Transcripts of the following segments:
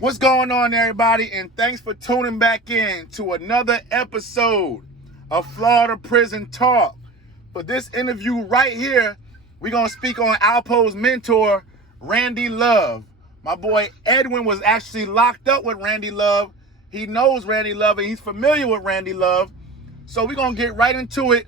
What's going on, everybody? And thanks for tuning back in to another episode of Florida Prison Talk. For this interview right here, we're going to speak on Alpo's mentor, Randy Love. My boy Edwin was actually locked up with Randy Love. He knows Randy Love and he's familiar with Randy Love. So we're going to get right into it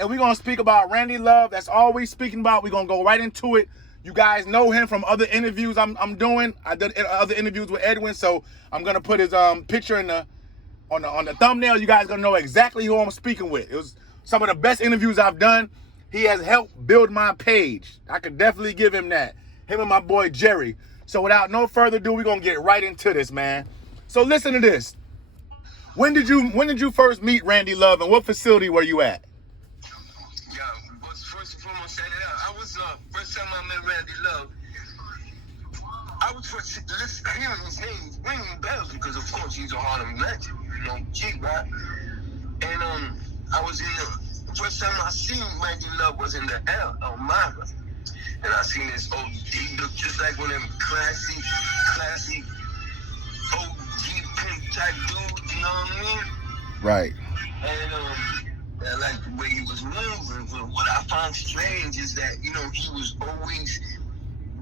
and we're going to speak about Randy Love. That's all we're speaking about. We're going to go right into it. You guys know him from other interviews I'm doing. I did other interviews with Edwin, so I'm gonna put his picture on the thumbnail. You guys gonna know exactly who I'm speaking with. It was some of the best interviews I've done. He has helped build my page. I could definitely give him that. Him and my boy Jerry. So without no further ado, we're gonna get right into this, man. So listen to this. When did you first meet Randy Love, and what facility were you at? First and foremost, say that I was first time I met Randy Love. I was first hearing his name ringing bells because, of course, he's a Harlem legend, G, right? And I was in the first time I seen Randy Love was in the Elmira, and I seen this old, he looked just like one of them classy OG pimp type dudes, you know what I mean? Right. And I like the way he was moving, but what I found strange is that, he was always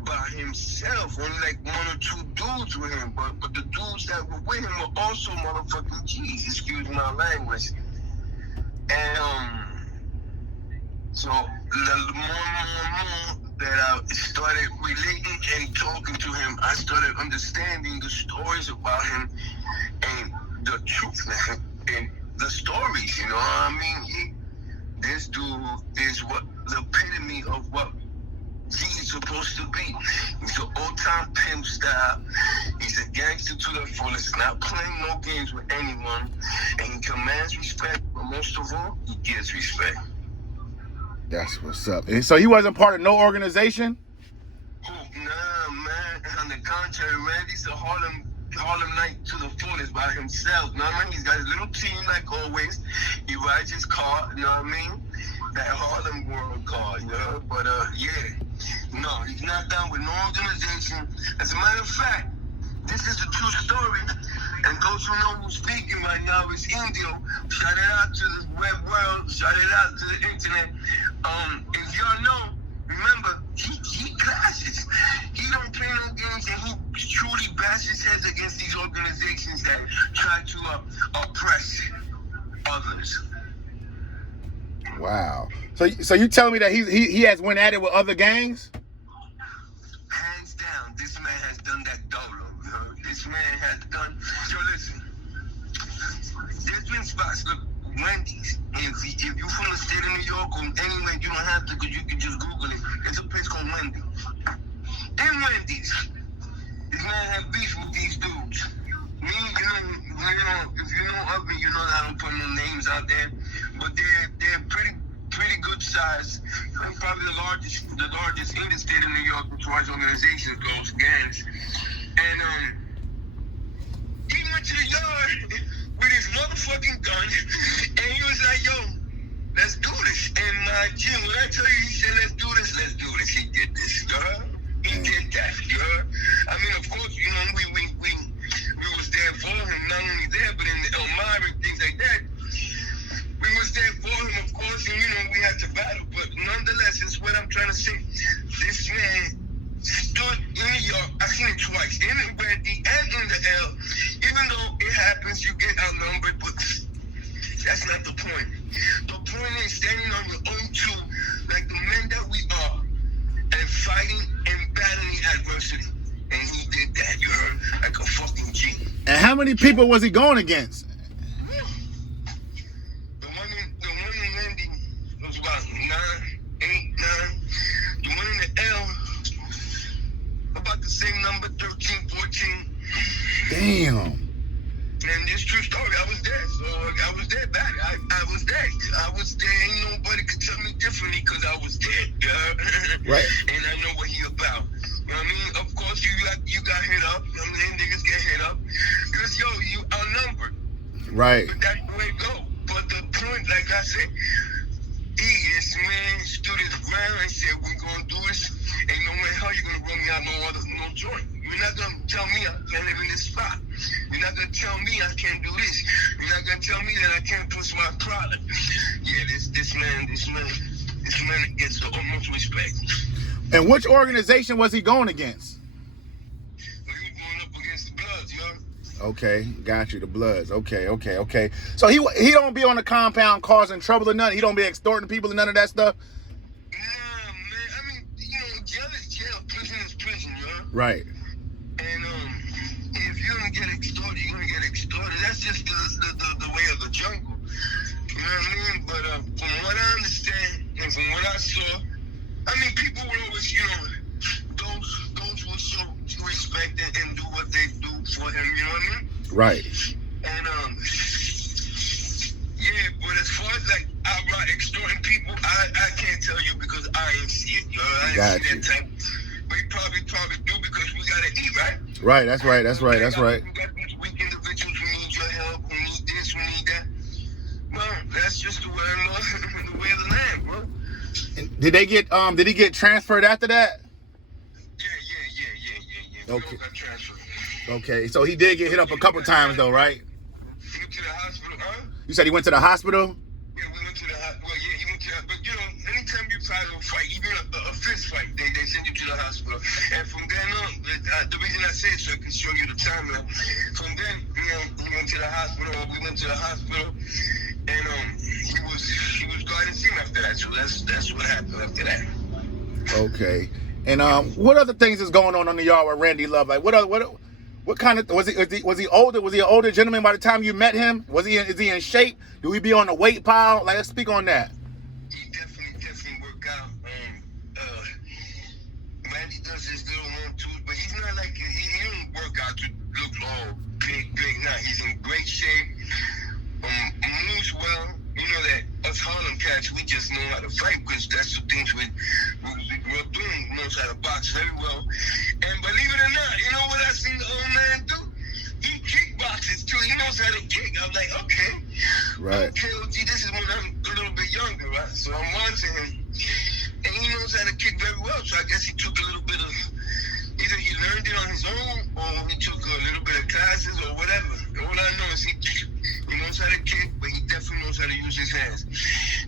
by himself, only like one or two dudes with him, but the dudes that were with him were also motherfucking G's, excuse my language. And, so the more that I started relating and talking to him, I started understanding the stories about him and the truth, man, and the stories, you know what I mean? This dude is what the epitome of what G is supposed to be. He's an old-time pimp style. He's a gangster to the fullest, not playing no games with anyone, and he commands respect, but most of all, he gives respect. That's what's up. And so he wasn't part of no organization? Nah, man. On the contrary, Randy's a Harlem Night to the fullest by himself. You know what I mean? He's got his little team like always. He rides his car, you know what I mean? That Harlem World car, you know? But no, he's not down with no organization. As a matter of fact, this is a true story. And those who know who's speaking right now is Indio. Shout it out to the web world. Shout it out to the internet. If y'all know, remember, he clashes. He don't play no games, and he truly bashes heads against these organizations that try to oppress others. Wow. So you telling me that he has went at it with other gangs? Hands down, this man has done that dolo. This man has done. So listen, there's been spots. Look, Wendy's. If you're from the state of New York or anywhere, you don't have to, because you can just Google it. There's a place called Wendy. In Wendy's, this man had beef with these dudes. Me, if you know of me, you know that I don't put no names out there, but they're pretty good size. And probably the largest in the state of New York as far as organizations goes, gangs. And he went to the yard with his motherfucking gun, and he was like, yo, let's do this. And my Jim, when I tell you, he said, let's do this. He did this, He did that, I mean, of course, we was there for him, not only there, but in the Elmira and things like that. We was there for him, of course, and, we had to battle. But nonetheless, it's what I'm trying to say. This man stood in New York. I've seen it twice, in the Wendy and in the L. Even though it happens, you get outnumbered, but that's not the point. The point is standing on your own two, like the men that we are, and fighting and battling adversity. And he did that, you heard, like a fucking G. And how many people was he going against? The one in Wendy was about 9. The one in the L, about the same number, 13, 14. Damn. And this true story, I was there. So I was there back. I was there. Ain't nobody could tell me differently because I was there. Right. And I know what he about. You know what I mean? Of course, you got hit up. You know what I mean? Niggas get hit up. Because, you outnumbered. Right. But that's the way it go. But the point, like I said, this man stood his ground and said, we're going to do this. Ain't no way hell you're going to run me out no joint. You You're not gonna tell me I can't live in this spot. You're not gonna tell me I can't do this. You're not gonna tell me that I can't push my product. Yeah, this man gets the utmost respect. And which organization was he going against? We were going up against the Bloods, yo. Okay, got you, the Bloods. Okay. So he don't be on the compound causing trouble or nothing. He don't be extorting people and none of that stuff. Nah, man. I mean, jail is jail, prison is prison, yo. Right. And if you're gonna get extorted, you're gonna get extorted. That's just the way of the jungle. You know what I mean? But from what I understand and from what I saw, I mean, people will always, those will show respect and do what they do for him. You know what I mean? Right. And yeah. But as far as like outright extorting people, I can't tell you because I ain't see it. I ain't see that type. But he probably do because we gotta eat, right? Right. That's right. We got these weak individuals who need your help, who need this, who need that. Well, that's just the way of the land, bro. And did he get transferred after that? Yeah. Okay. We all got transferred. Okay, so he did get hit up a couple times though, right? He went to the hospital, huh? You said he went to the hospital? Yeah, we went to the hospital. Well, yeah, he went to but anytime you try to fight, even a fist fight, they send you to the hospital. And from then on, the reason I say it so I can show you the timeline. From then, he went to the hospital, we went to the hospital, and he was going to see him after that. So that's what happened after that. Okay. And what other things is going on the yard with Randy Love? Like what kind of was he older? Was he an older gentleman by the time you met him? Is he in shape? Do he be on the weight pile? Like, let's speak on that. He definitely work out. Randy does his little one too, but he's not like he don't work out to look all big. Nah, he's in great shape. Moves well. You know that us Harlem cats, we just know how to fight, because that's the things we grew up doing. He knows how to box very well. And believe it or not, you know what I seen the old man do? He kickboxes too. He knows how to kick. I'm like, okay. Right. Okay, OG, this is when I'm a little bit younger, right? So I'm watching him. And he knows how to kick very well. So I guess he took a little bit of, either he learned it on his own or he took a little bit of classes or whatever. All I know is he knows how to kick, but he definitely knows how to use his hands.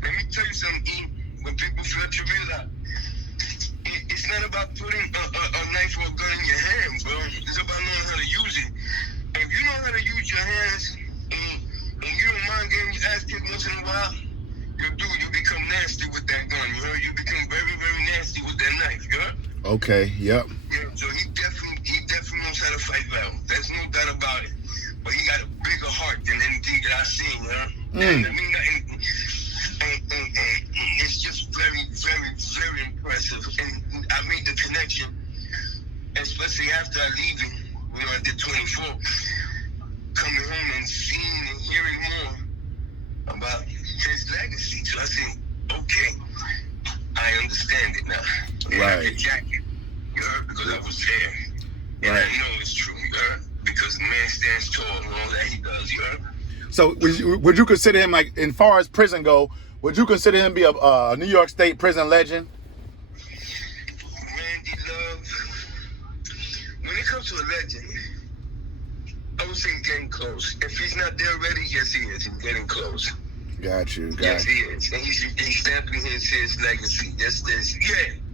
Let me tell you something, E. When people feel to realize, it's not about putting a knife or a gun in your hand, bro. It's about knowing how to use it. And if you know how to use your hands and you don't mind getting your ass kicked once in a while, you become nasty with that gun, you heard? You become very, very nasty with that knife, you heard? Okay, yep. Yeah, so he definitely knows how to fight well. There's no doubt about it. But he got a bigger heart than anything that I've seen, you know? And I mean, it's just very, very, very impressive. And I made the connection, especially after I leaving, I did 24, coming home and seeing and hearing more about his legacy. So I said, okay, I understand it now. And right. I could jack it, you heard, because I was there. And right. I know it's true, you heard, because the man stands tall and all that he does, you heard. So would you consider him, like, in far as prison go, would you consider him be a New York State prison legend? Randy Love, when it comes to a legend, I would say he's getting close. If he's not there already, yes, he is. He's getting close. Got you. Yes, he is. And he's stamping his legacy. Yes,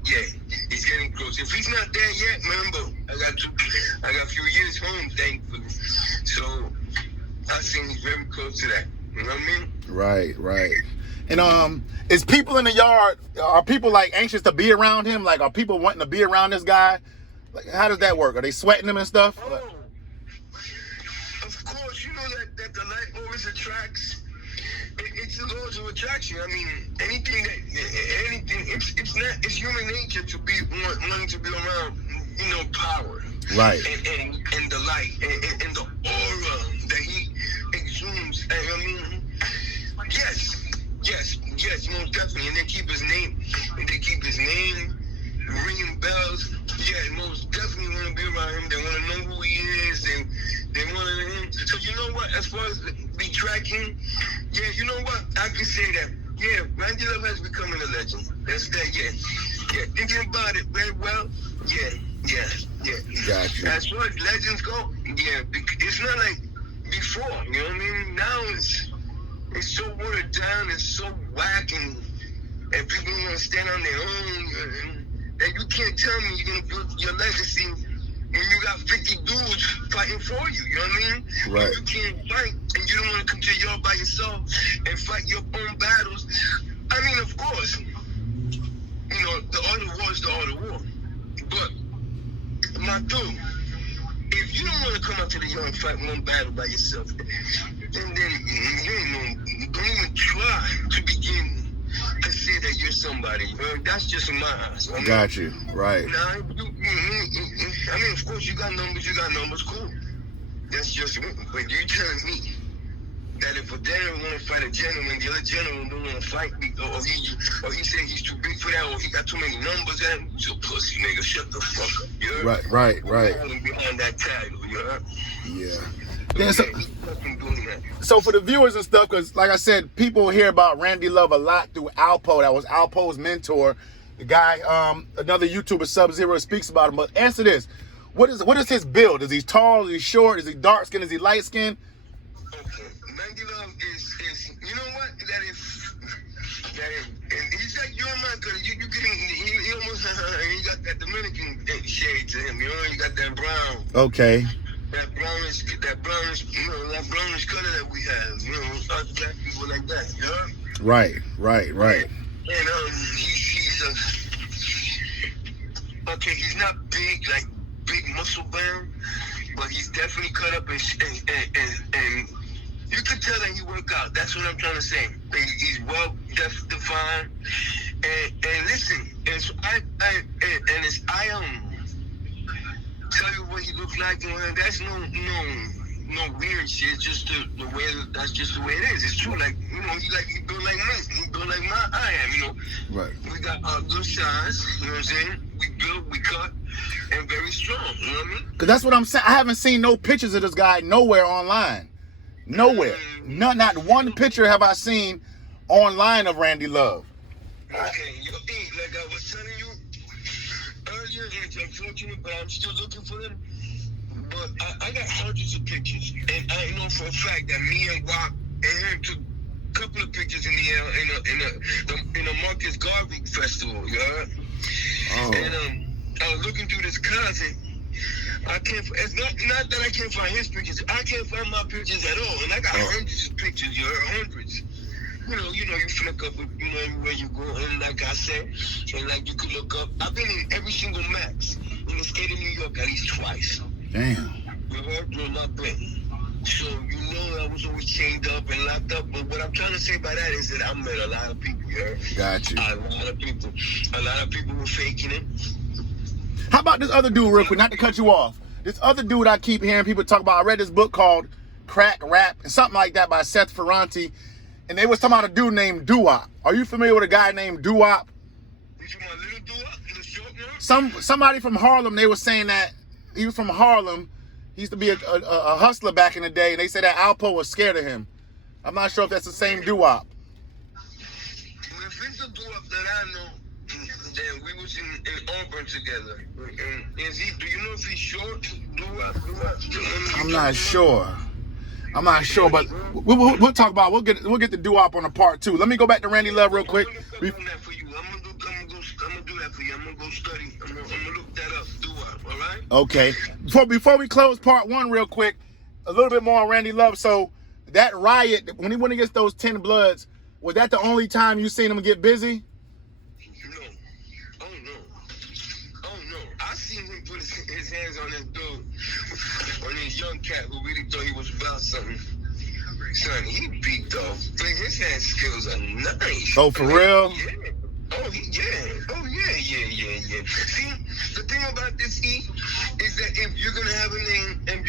yeah. He's getting close. If he's not there yet, remember, I got a few years home, thankfully. So I think he's very close to that. You know what I mean? Right. And is people in the yard, are people like anxious to be around him? Like, are people wanting to be around this guy? Like, how does that work? Are they sweating him and stuff? Oh, of course. You know that the light always attracts. It's the laws of attraction. I mean, anything, it's human nature to be wanting to be around, power. Right. And the light, and the aura that he exudes. I mean, yes, most definitely. And they keep his name ringing bells. Yeah, most definitely want to be around him. They want to know who he is, and they want to. So you know what? As far as be tracking, yeah, you know what? I can say that. Yeah, Randy Love has become a legend. That's that. Yeah. Thinking about it very well. Yeah. Yeah. Got you. As far as legends go, yeah, it's not like before. You know what I mean? Now it's so watered down, it's so whack, and people want to stand on their own. And you can't tell me you're gonna build your legacy when you got 50 dudes fighting for you. You know what I mean? Right. When you can't fight, and you don't want to come to the yard by yourself and fight your own battles. I mean, of course, you know, the art of war is the art of war. But my dude, if you don't want to come out to the yard and fight one battle by yourself, then don't even try to begin to say that you're somebody. That's just in my eyes. I mean, Got you. Right. Now, I mean, of course, you got numbers, cool. That's just, but you telling me that if a general want to fight a general and the other general don't want to fight me, or he said he's too big for that, or he got too many numbers, and you're a pussy, nigga. Shut the fuck up. You heard? Right. Behind that title, you heard? Yeah. Yeah, So for the viewers and stuff, because like I said, people hear about Randy Love a lot through Alpo. That was Alpo's mentor. The guy, another YouTuber, Sub-Zero, speaks about him. But answer this. What is his build? Is he tall? Is he short? Is he dark skinned? Is he light skinned? Okay. Randy Love is you know what? That is and he's like you and my good. You getting he almost he got that Dominican shade to him, you know, you got that brown. Okay. That brownish, you know, that brownish color that we have, you know, us black people like that, you know? Right. And he's okay, he's not big, like big muscle bound, but he's definitely cut up and you can tell that he work out. That's what I'm trying to say. He's well defined. And listen, tell you what he looks like, and that's no weird shit. It's just the way that's just the way it is. It's true. Like, you know, he built like me. He built like I am. You know. Right. We got good size. You know what I'm saying? We built, we cut, and very strong. You know what I mean? Because that's what I'm saying. I haven't seen no pictures of this guy nowhere online. Nowhere. Not one picture have I seen online of Randy Love. Okay, like I was telling you earlier, it's unfortunate, but I'm still looking for them. But I got hundreds of pictures, and I know for a fact that me and Wap and him took a couple of pictures in the Marcus Garvey festival, you heard? Oh. And I was looking through this content. It's not that I can't find his pictures. I can't find my pictures at all, and I got hundreds of pictures. You heard? Hundreds. You know, you flick up, everywhere you go, and like I said, and like you could look up. I've been in every single max in the state of New York at least twice. Damn. You heard? I've been. So, you know, I was always chained up and locked up, but what I'm trying to say by that is that I met a lot of people, you heard? Got you. A lot of people were faking it. How about this other dude, real quick, not to cut you off. This other dude I keep hearing people talk about. I read this book called Crack Rap, and something like that by Seth Ferranti. And they was talking about a dude named Doo-Wop. Are you familiar with a guy named Doo-Wop? You talking about Little Doo-Wop? The short one? Somebody from Harlem, they were saying that he was from Harlem. He used to be a hustler back in the day, and they said that Alpo was scared of him. I'm not sure if that's the same Doo-Wop. Well, if it's a Doo-Wop that I know, then we was in Auburn together. And do you know if he's short? Doo-Wop? I'm not sure. But we'll talk about we'll get the Doo-Wop on a part 2. Let me go back to Randy Love real quick. I'm gonna do that for you. I'm gonna go study. I'm gonna look that up. Doo-Wop, all right? Okay. Before we close part 1 real quick, a little bit more on Randy Love. So that riot, when he went against those 10 Bloods, was that the only time you seen him get busy? Oh no. I seen him put his hands on this dude, on this young cat who really thought he was about something. Son, he beat though. But his hand skills are nice. Oh, for real? Yeah. Oh yeah. See, the thing about this is that if you're gonna have a name and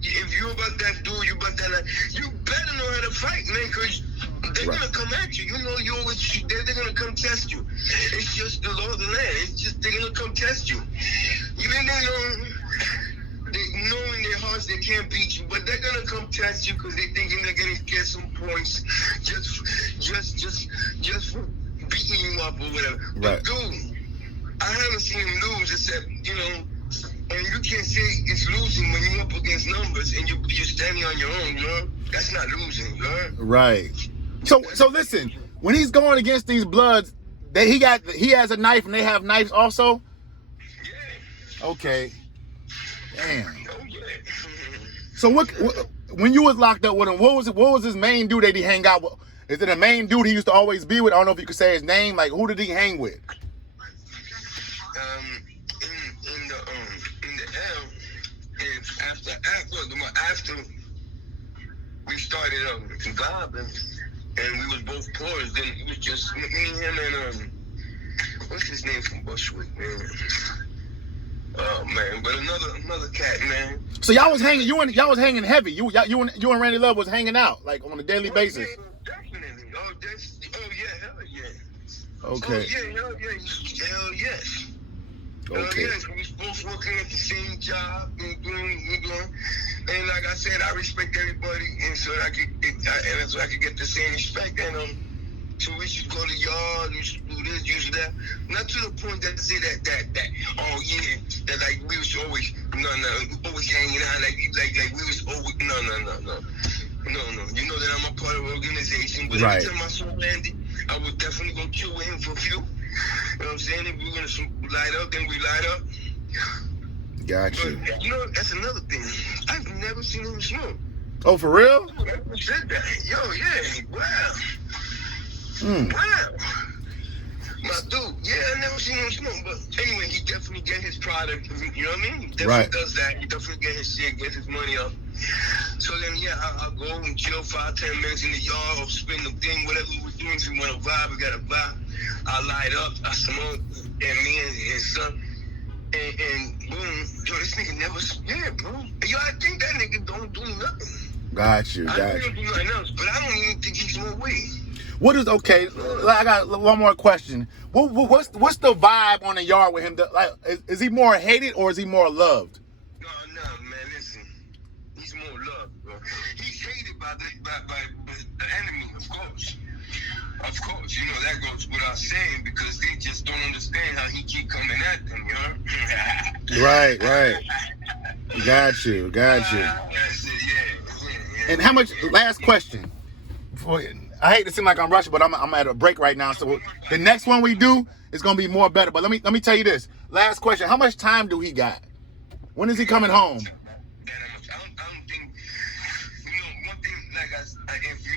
if you're about that dude, you about that, you better know how to fight, man, because they're gonna come at you. You know, they're gonna come test you. It's just the law of the land. It's just they're gonna come test you. Even though they know in their hearts they can't beat you, but they're gonna come test you because they're thinking they're gonna get some points just for beating you up or whatever. Right. But dude, I haven't seen him lose except, And you can't say it's losing when you're up against numbers and you're standing on your own, you know? That's not losing, you know? Right. So listen, when he's going against these Bloods, he has a knife and they have knives also? Yeah. Okay. Damn. Oh, yeah. So when you was locked up with him, what was his main dude that he hang out with? Is it a main dude he used to always be with? I don't know if you could say his name. Like, who did he hang with? In the L, after we started vibing and we was both pours, then it was just me, him, and what's his name from Bushwick, man? Oh man, but another cat, man. So y'all was hanging. Y'all was hanging heavy. You and Randy Love was hanging out like on a daily basis. Yeah, definitely. Oh yeah, hell yeah. Okay. Oh yeah, hell yes. Okay. Yes, we was both working at the same job and doing. And like I said, I respect everybody, and so I could get the same respect. And so we should go to yard, we should do this, use that. Not to the point that say that oh yeah, that like we was always always hanging out like we was always no. You know that I'm a part of an organization, but right. Every time I saw Randy, I was definitely gonna chill with him for a few. You know what I'm saying? If we were gonna light up, then we light up. Gotcha. But, you know, that's another thing. I've never seen him smoke. Oh, for real? I said that. Yo, yeah, wow. Wow. My dude, yeah, I never seen him smoke, but anyway, he definitely get his product, you know what I mean? He definitely does that. He definitely get his shit, get his money up. So then, yeah, I'll go and chill 5-10 minutes in the yard or spin the thing, whatever we're doing. If we want to vibe, we got to vibe. I light up, I smoke, and me and his son, and boom, yo, this nigga never, yeah, bro. Yo, I think that nigga don't do nothing. Got you. I don't do nothing else, but I don't even think he smoke weed. What is okay? I got one more question. What's the vibe on the yard with him? Like, is he more hated or is he more loved? No, man. Listen, he's more loved, bro. He's hated by the enemy, of course. Of course, you know that goes without saying because they just don't understand how he keep coming at them, you know. Right. Got you. That's it, yeah. And how much? Last question. I hate to seem like I'm rushing, but I'm at a break right now. So the next one we do is gonna be more better. But let me tell you this. Last question. How much time do he got? When is he coming home? I don't think, one thing, like if you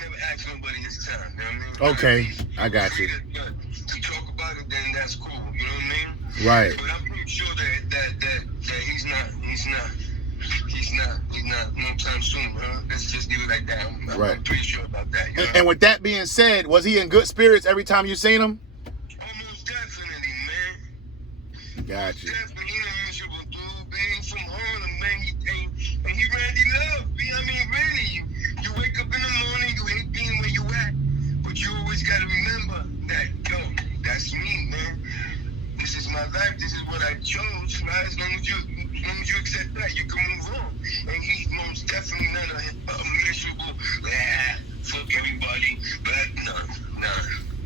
never ask nobody his time, you know what I mean? Okay, I got you. To talk about it, then that's cool, you know what I mean? Right. But I'm pretty sure that he's not no time soon, huh? Let's just leave it like that. I'm pretty sure about that. You know? And with that being said, was he in good spirits every time you seen him? Almost definitely, man. Got you. Definitely, he's a miserable dude, man. He's from Harlem, man. And he Randy Love, man. I mean, really, you wake up in the morning, you hate being where you at, but you always gotta remember that, yo, that's me, man. This is my life. This is what I chose. Right? As long as you accept that, you can move on. And he's most definitely not a miserable, fuck everybody. But no.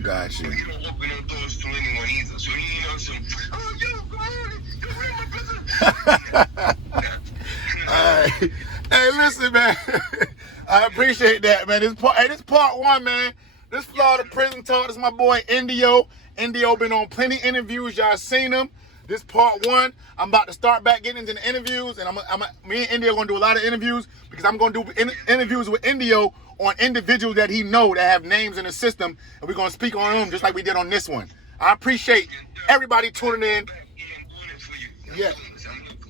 Got you. But he don't open no doors to anyone either. So he ain't on some, oh, yo, go on. Go on, my brother. All right. Hey, listen, man. I appreciate that, man. This part one, man. This Florida Prison Talk. This is my boy, Indio. Indio been on plenty of interviews. Y'all seen him. This part one. I'm about to start back getting into the interviews, and me and Indio gonna do a lot of interviews because I'm gonna do interviews with Indio on individuals that he know that have names in the system, and we're gonna speak on them just like we did on this one. I appreciate everybody tuning in. Yeah,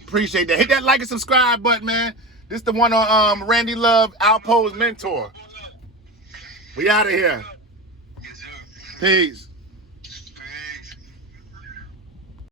appreciate that. Hit that like and subscribe button, man. This is the one on Randy Love, Alpo's mentor. We out of here. Peace.